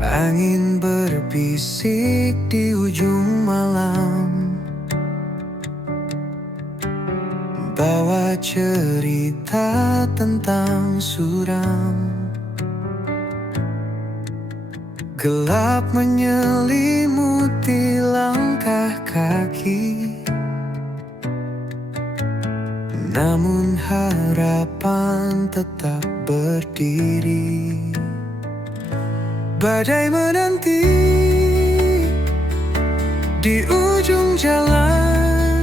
Angin berbisik di ujung malam, bawa cerita tentang suram. Gelap menyelimuti langkah kaki, namun harapan tetap berdiri. Badai menanti di ujung jalan,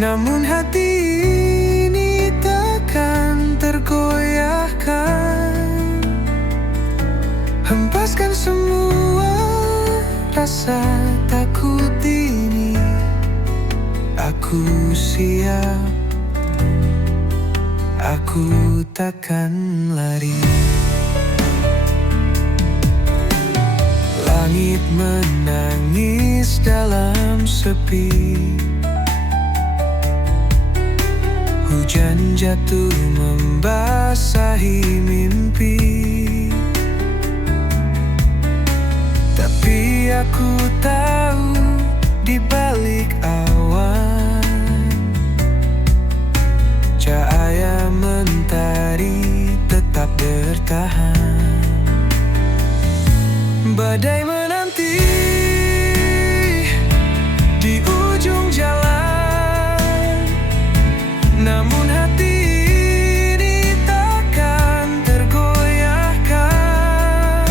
namun hati ini takkan tergoyahkan. Hempaskan semua rasa takut ini, aku siap, aku takkan lari. Langit menangis dalam sepi, hujan jatuh membasahi mimpi. Tapi aku tahu di balik awan, cahaya mentari tetap bertahan. Badai menanti di ujung jalan, namun hati ini takkan tergoyahkan.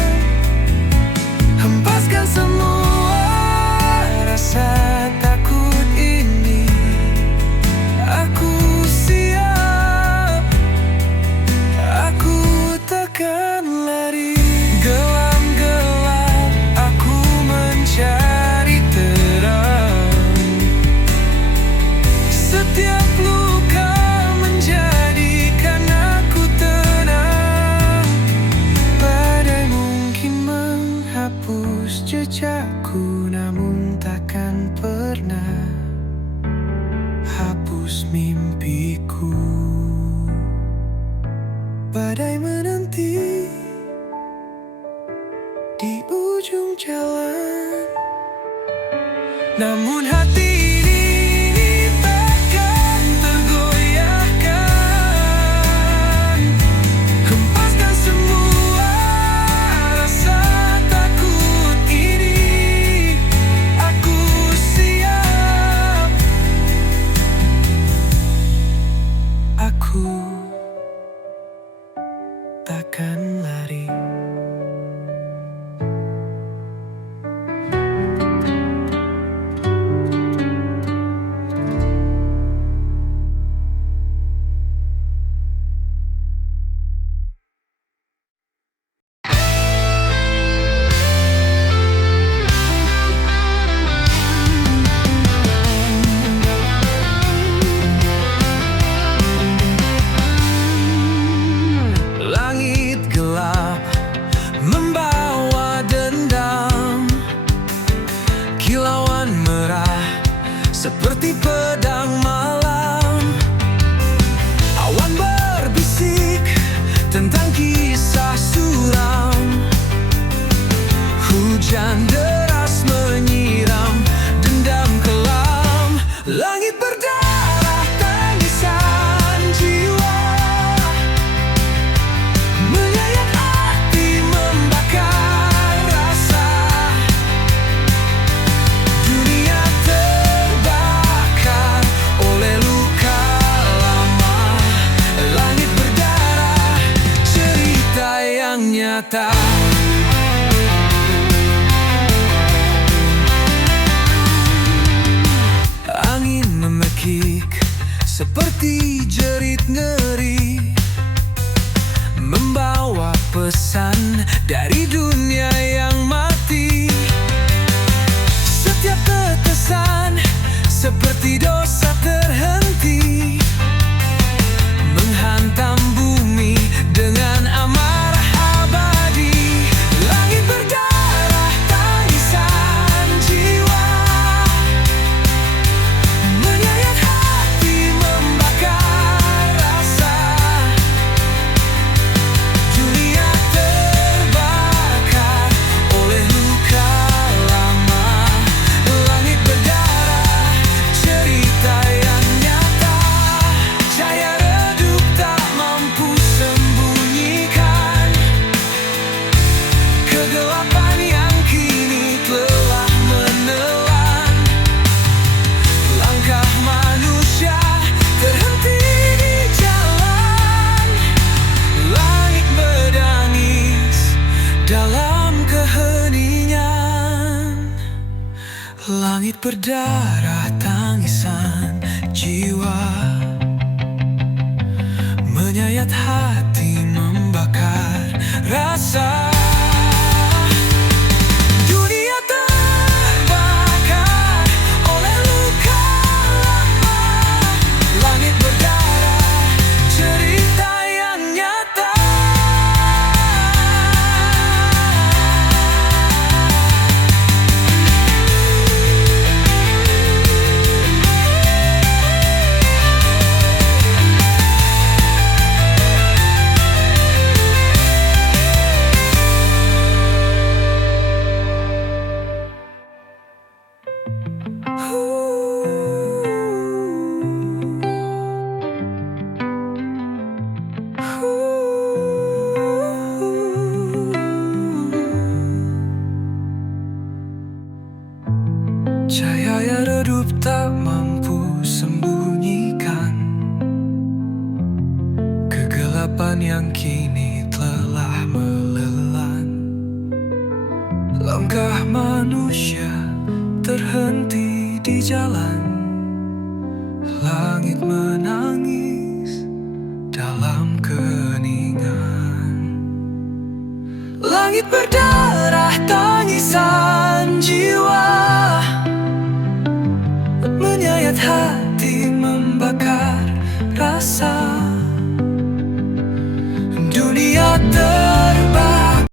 Hempaskan semua rasa takut ini, aku siap, aku takkan lari. Gelap-gelap aku mencari terang, setiap luka menjadikan aku tenang. Badai mungkin menghapus jejakku, namun takkan pernah hapus mimpiku. Badai menanti di ujung jalan, namun hati ini takkan tergoyahkan. Hempaskan semua rasa takut ini, aku siap, aku takkan lari. Langit gelap membawa dendam, kilauan merah seperti pedang malam. Awan berbisik tentang kisah suram, hujan deras menyiram dendam kelam. Langit berdarah tangisan jiwa, menyayat hati membakar rasa. Dunia terbakar oleh luka lama. Langit berdarah, cerita yang nyata. Angin memekik seperti jerit ngeri, membawa pesan dari dunia yang mati. Setiap tetesan seperti dosa terhenti, menghantam bumi dengan amarah abadi. Langit berdarah tangisan jiwa, menyayat hati membakar rasa. Dunia terbakar Langit berdarah tangisan jiwa, menyayat hati membakar rasa. Dunia terbakar oleh luka lama. Langit berdarah, cerita yang nyata. Cahaya redup tak mampu sembunyikan kegelapan yang kini telah melelan. Langkah manusia terhenti di jalan. Langit menangis dalam keheningan. Langit berdarah tangisan jiwa, menyayat hati membakar rasa. Dunia terbakar.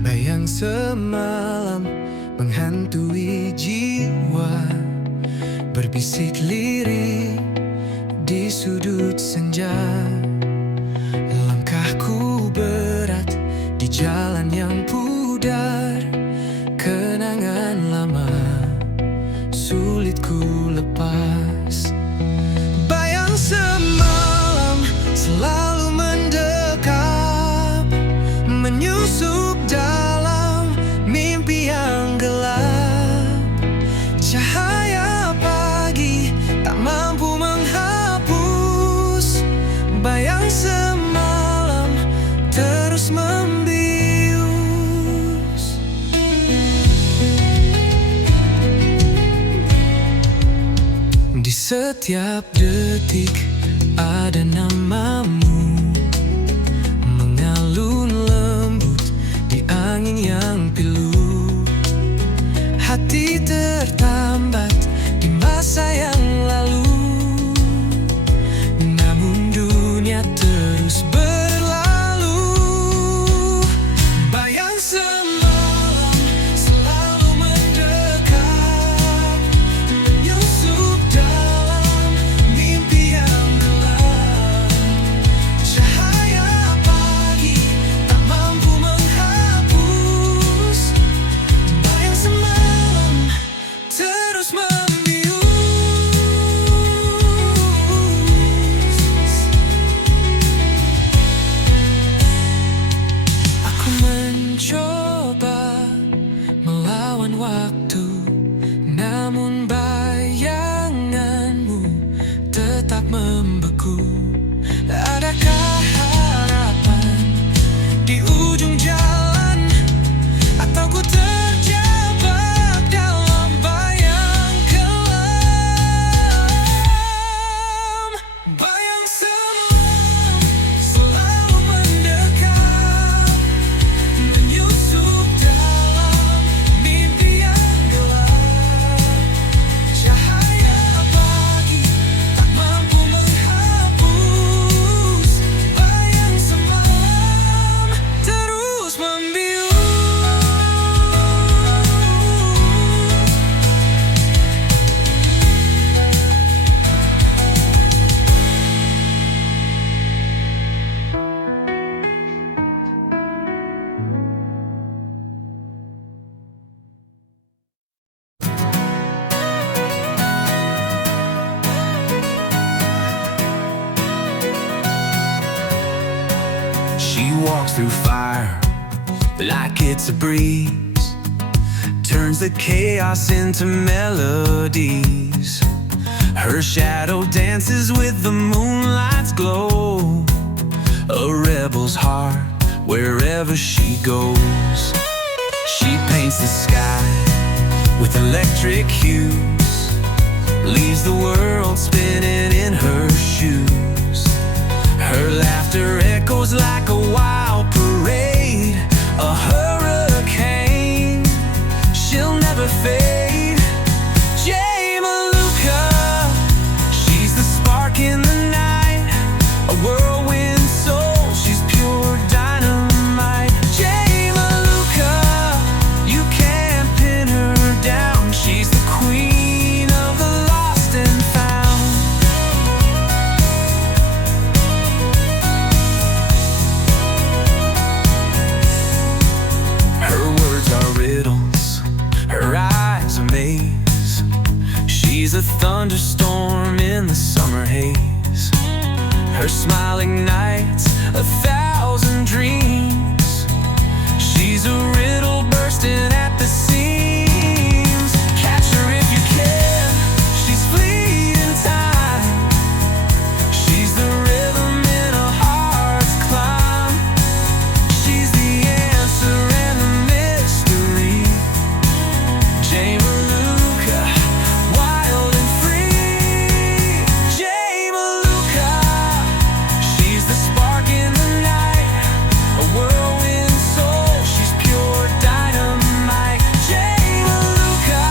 Bayang semalam menghantui jiwa, berbisik lirik di sudut senja. Langkahku berat di jalan yang pudar, kenangan lama sulit ku lepas. Bayang semalam selalu mendekap, menyusup dalam mimpi yang gelap. Cahaya pagi tak mampu menghapus bayang semalam terus membius. Di setiap detik ada namamu, mengalun lembut di angin yang pilu. Hati tertambat di masa yang lalu, namun dunia terus berlalu. Bayang semalam selalu mendekat, menyusup dalam mimpi yang gelap. Cahaya pagi tak mampu menghapus bayang semalam terus membius. Aku mencoba melawan waktu, namun bayanganmu tetap membeku. Adakah harapan di ujung jalan, atau ku terjebak dalam bayang kelam? Bayang semalam selalu mendekat, menyusup dalam mimpi yang gelap. Cahaya pagi tak mampu menghapus bayang semalam terus membius. She walks through fire like it's a breeze, turns the chaos into melodies. Her shadow dances with the moonlight. wherever she goes. She paints the sky with electric hues, leaves the world spinning in her shoes. Her laughter echoes like a wild parade, a hurricane, she'll never fade. Jay Maluka, she's the spark in the night, a whirlwind soul, she's pure dynamite. Jay Maluka, you can't pin her down, she's the queen of the lost and found. Her words are riddles, her eyes a maze. She's a thunderstorm in the summer haze. Her smile ignites 1,000 dreams. She's a riddle bursting at the seams. Catch her if you can, she's fleeing time. She's the rhythm in a heart's climb. She's the answer and the mystery. Jay Maluka, wild and free. Jay Maluka, she's the spark in the night, a whirlwind soul, she's pure dynamite. Jay Maluka,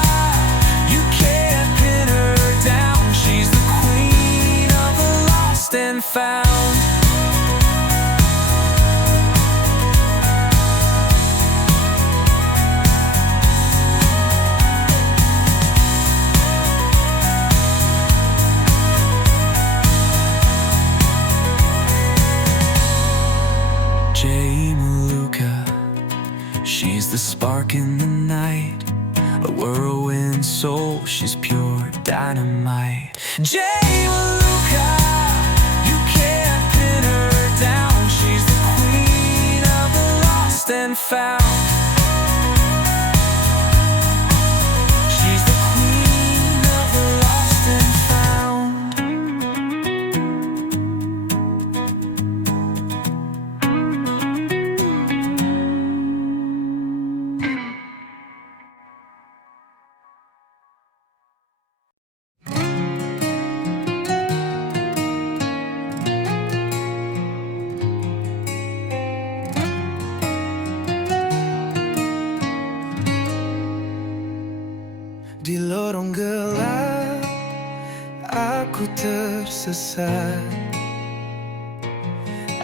you can't pin her down, she's the queen of the lost and found. Jay Maluka, she's the spark in the night, a whirlwind soul, she's pure dynamite. Jay Maluka, you can't pin her down, she's the queen of the lost and found. She's the queen of the lost and found. Di lorong gelap, aku tersesat.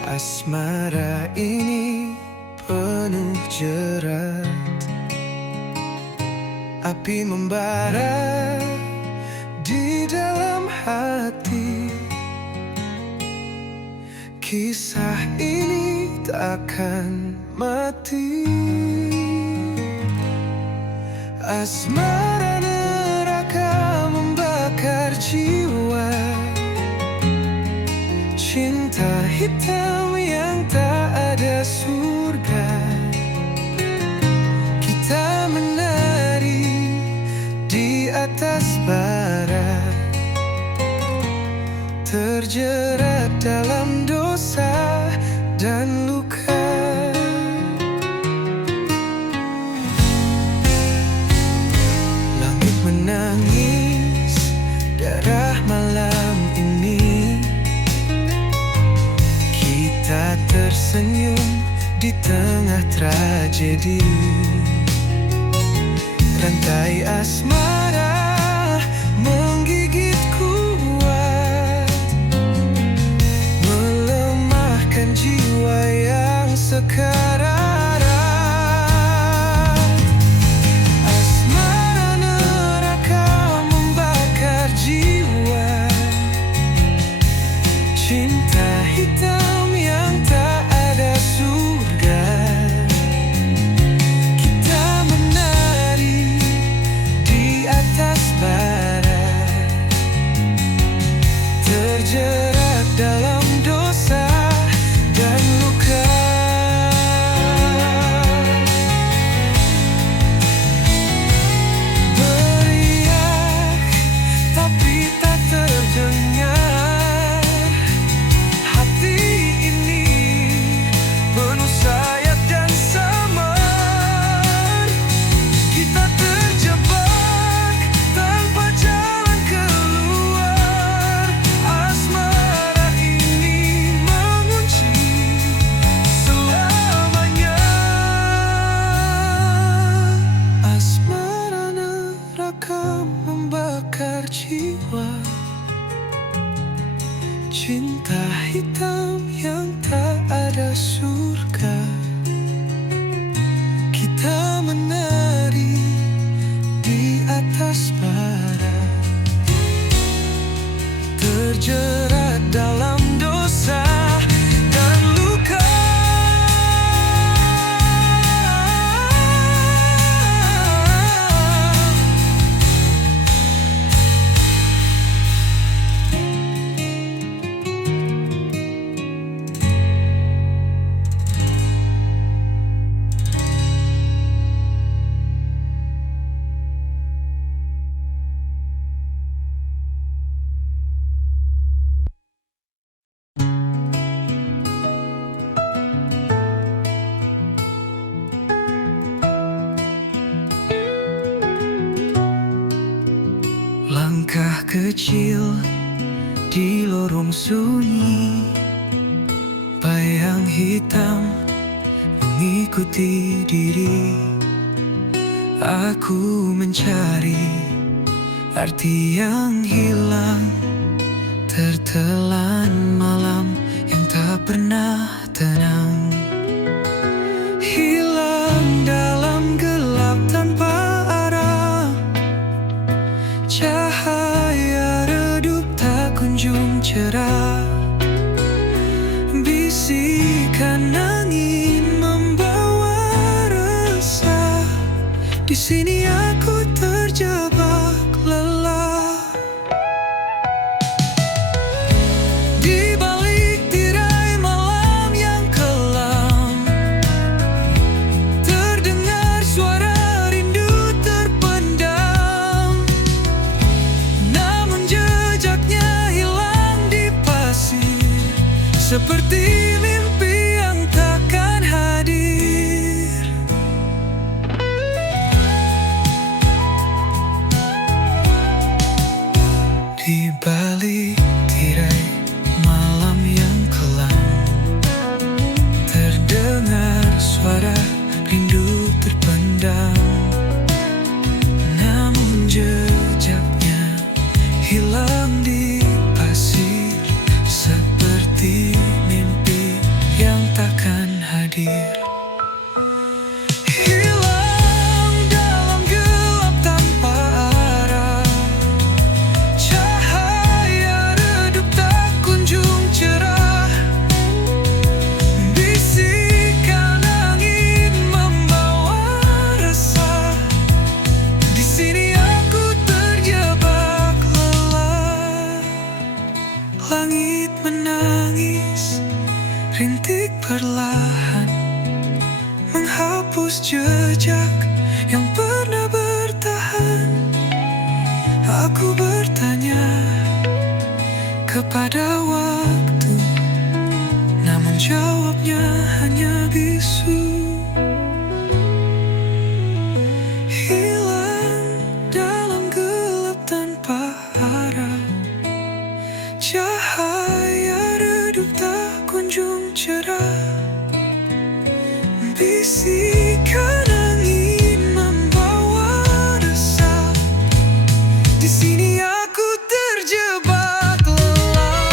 Asmara ini penuh jerat. Api membara di dalam hati. Kisah ini takkan mati. Asmara neraka membakar jiwa. Cinta hitam yang tak ada surga. Kita menari di atas bara, terjerat dalam dosa dan luka. Menangis darah malam ini. Kita tersenyum di tengah tragedi. Rantai asmara menggigit kuat, melemahkan jiwa yang sekarat. Cinta hitam yang tak ada surga. Kita menari di atas membakar jiwa. Cinta hitam yang tak ada surga. Kita menari di atas bara, terjerat dalam dosa dan luka. Langkah kecil di lorong sunyi, bayang hitam mengikuti diri. Aku mencari arti yang hilang, tertelan malam yang tak pernah tenang. Hilang dalam gelap tanpa arah, cahaya redup tak kunjung cerah. Bisikan angin membawa resah, di sini aku terjebak lelah. Di balik tirai malam yang kelam, terdengar suara rindu terpendam. Namun jejaknya hilang di pasir, seperti mimpi yang takkan hadir. Di balik tirai malam yang kelam, terdengar suara rindu terpendam. Namun jejaknya hilang di pasir, seperti mimpi yang takkan hadir. Hilang dalam gelap tanpa arah, cahaya redup tak kunjung cerah. Bisikan angin membawa resah, di sini aku terjebak lelah. Langit menangis, rintik perlahan menghapus jejak yang pernah bertahan. Aku bertanya kepada waktu, namun jawabnya hanya bisu. Hilang dalam gelap tanpa arah, cahaya redup tak kunjung cerah. Bisikan angin membawa resah, di sini aku terjebak lelah.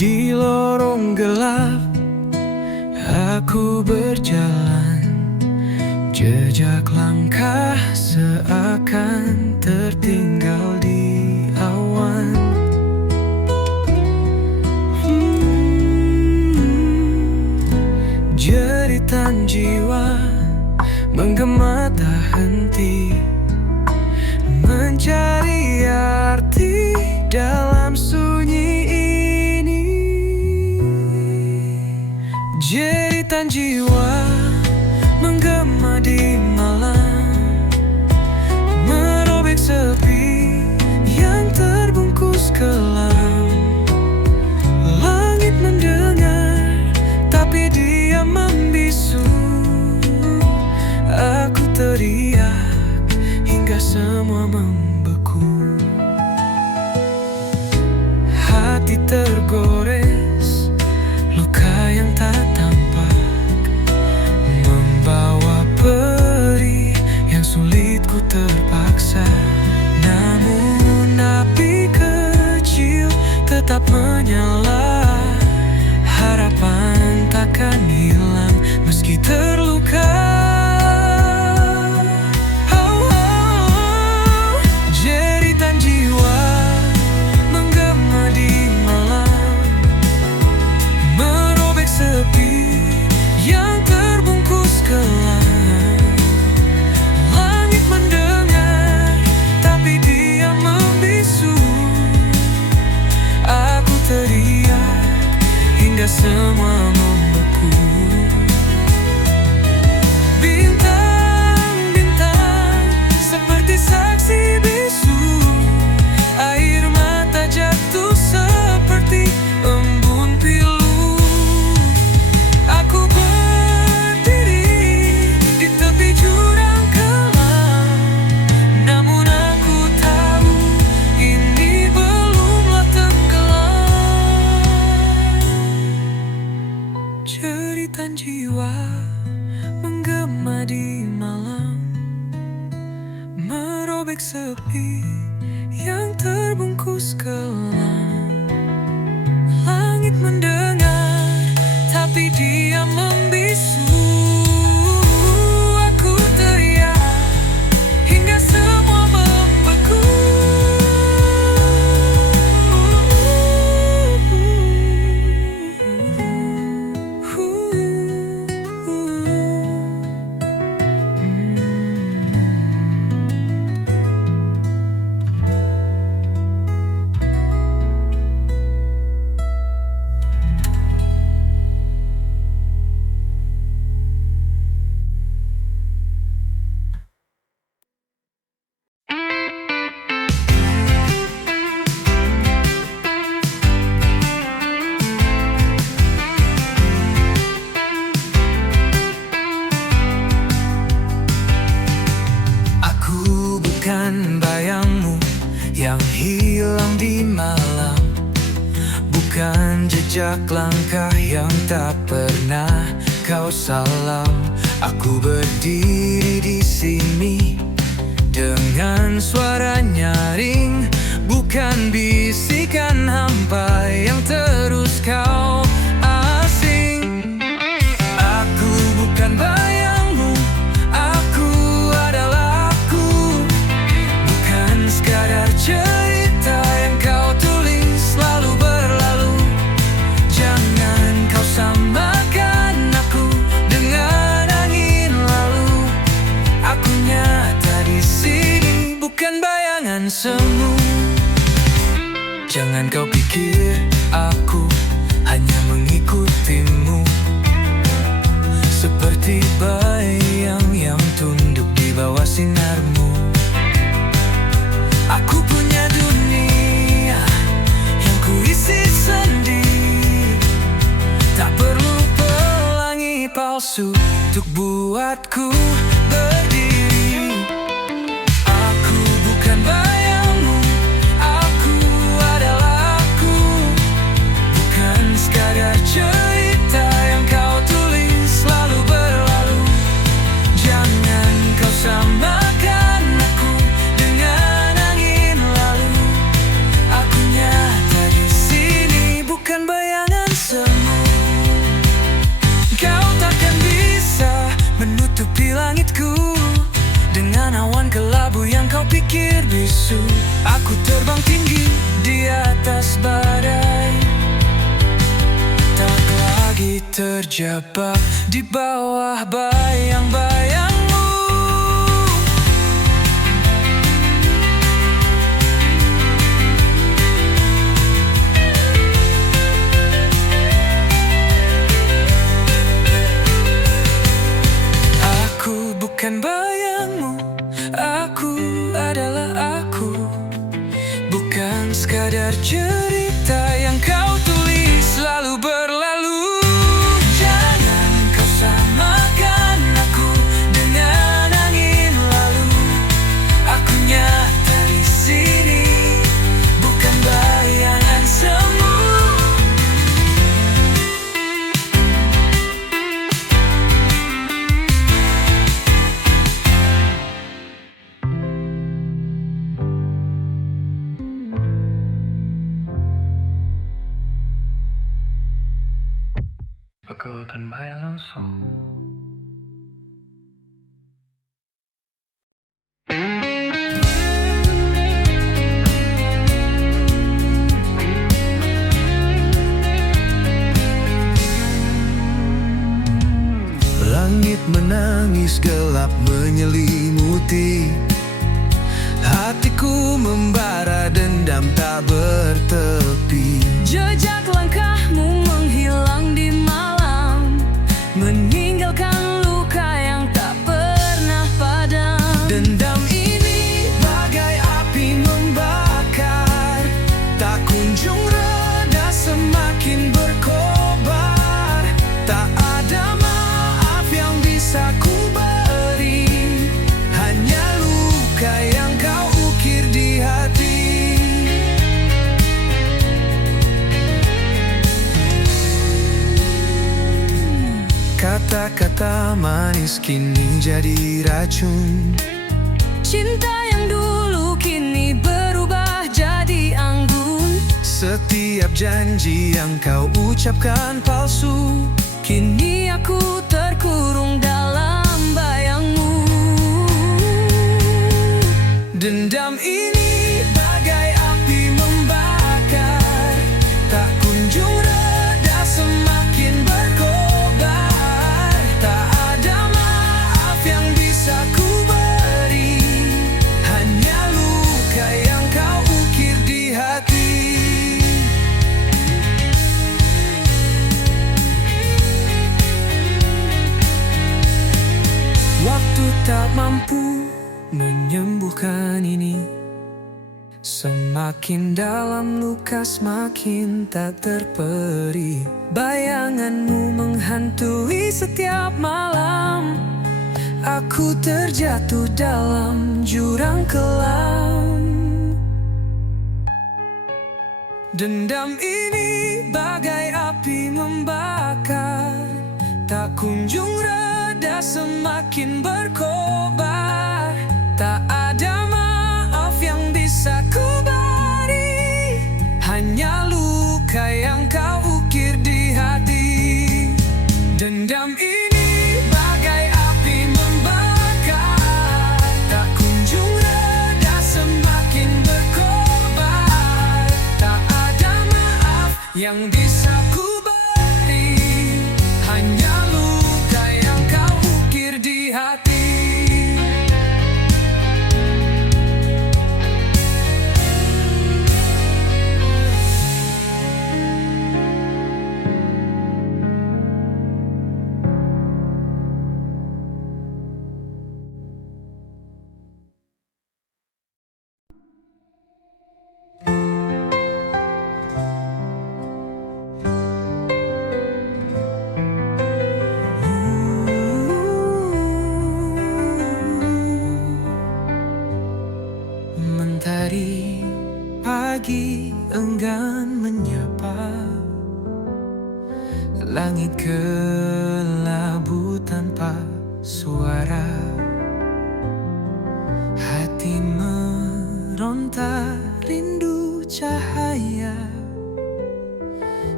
Di lorong gelap aku berjalan, jejak langkah seakan tertinggal di awan. Jeritan jiwa menggema tak henti, mencari arti dalam Jeritan jiwa menggema di malam, merobek sepi yang terbungkus kelam. Langit mendengar, tapi dia membisu. Aku teriak hingga semua membeku. Hati tergores, luka yang tak tampak, membawa perih yang sulit ku terpaksa. Namun api kecil tetap menyala, harapan takkan hilang meski terluka. Jeritan jiwa menggema di malam, merobek sepi yang terbungkus kelam. Langit mendengar, tapi dia membisu. Aku teriak hingga semua membeku. Bintang-bintang seperti saksi bisu, air mata jatuh seperti embun pilu. Aku berdiri di tepi jurang kelam, namun aku tahu ini belumlah tenggelam. Jeritan jiwa menggema di malam, merobek sepi yang terbungkus kelam. Langit mendengar, tapi dia membisu. Aku teriak hingga semua membeku. Aku bukan bayangmu yang hilang di malam, bukan jejak langkah yang tak pernah kau salam. Aku berdiri di sini dengan suara nyaring, bukan bisikan hampa yang terus kau asing. Aku bukan bayangmu, aku adalah aku, bukan sekadar cerita yang kau tulis lalu berlalu. Jangan kau samakan aku dengan angin lalu. Aku nyata di sini, bukan bayangan semu. Jangan kau pikir aku hanya mengikutimu, seperti bayang yang tunduk di bawah sinarmu. Aku punya dunia yang kuisi sendiri, tak perlu pelangi palsu untuk buatku berdiri. Aku bukan bayangmu, aku adalah aku, bukan sekadar cerita yang kau tulis lalu berlalu. Jangan kau samakan aku dengan angin lalu. Aku nyata di sini, bukan bayangan semu. Kau takkan bisa menutupi langitku dengan awan kelabu yang kau pikir bisu. Aku terbang tinggi di atas badai, tak lagi terjebak di bawah bayang-bayangmu. ke hutan bahaya langsung. Langit menangis gelap menyelimuti, hatiku membara dendam tak bertepi. Jejak langkahmu menghilang di malam, meninggalkan luka yang tak pernah padam. Dendam ini bagai api membakar, tak kunjung reda semakin berkobar. Tak ada maaf yang bisa ku beri, hanya luka yang kau ukir di hati. Kata-kata manis kini jadi racun. Cinta yang dulu kini berubah jadi anggun. Setiap janji yang kau ucapkan palsu, Kini aku terkurung dalam bayangmu. dendam ini bagai api membakar, tak kunjung reda semakin berkobar. Tak ada maaf yang bisa ku beri, hanya luka yang kau ukir di hati. Waktu tak mampu menyembuhkan ini. Semakin dalam luka semakin tak terperi. Bayanganmu menghantui setiap malam. Aku terjatuh dalam jurang kelam. Dendam ini bagai api membakar, tak kunjung reda semakin berkobar. Tak ada maaf yang bisa ku beri, hanya luka yang kau ukir di hati. Dendam ini bagai api membakar, tak kunjung reda semakin berkobar. Tak ada maaf yang bisa ku beri, hanya luka yang kau ukir di hati. Mentari pagi enggan menyapa, langit kelabu tanpa suara. Hati meronta rindu cahaya,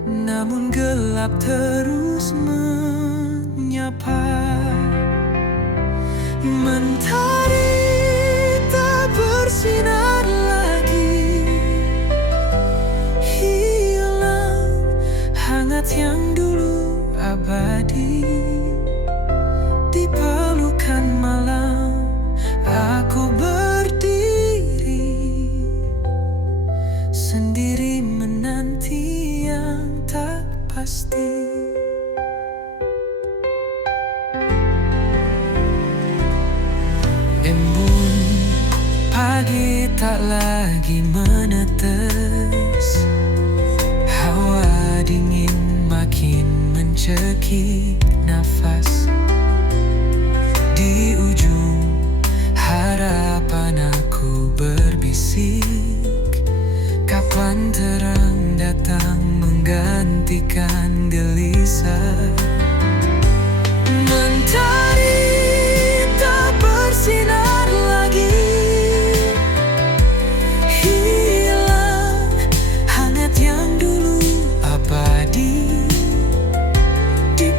namun gelap terus menyapa. Mentari tak bersinar lagi, hilang hangat yang dulu abadi. Di pelukan malam aku berdiri, sendiri menanti yang tak pasti. Embun pagi tak lagi menetes, hawa dingin makin mencekik nafas. Di ujung harapan aku berbisik, kapan terang datang menggantikan gelisah. Mentari tak bersinar lagi, hilang hangat yang dulu abadi. Di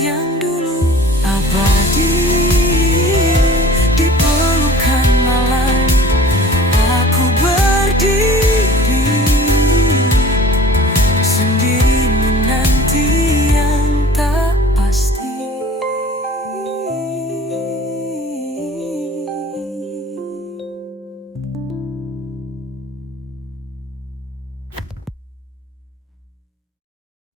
yang dulu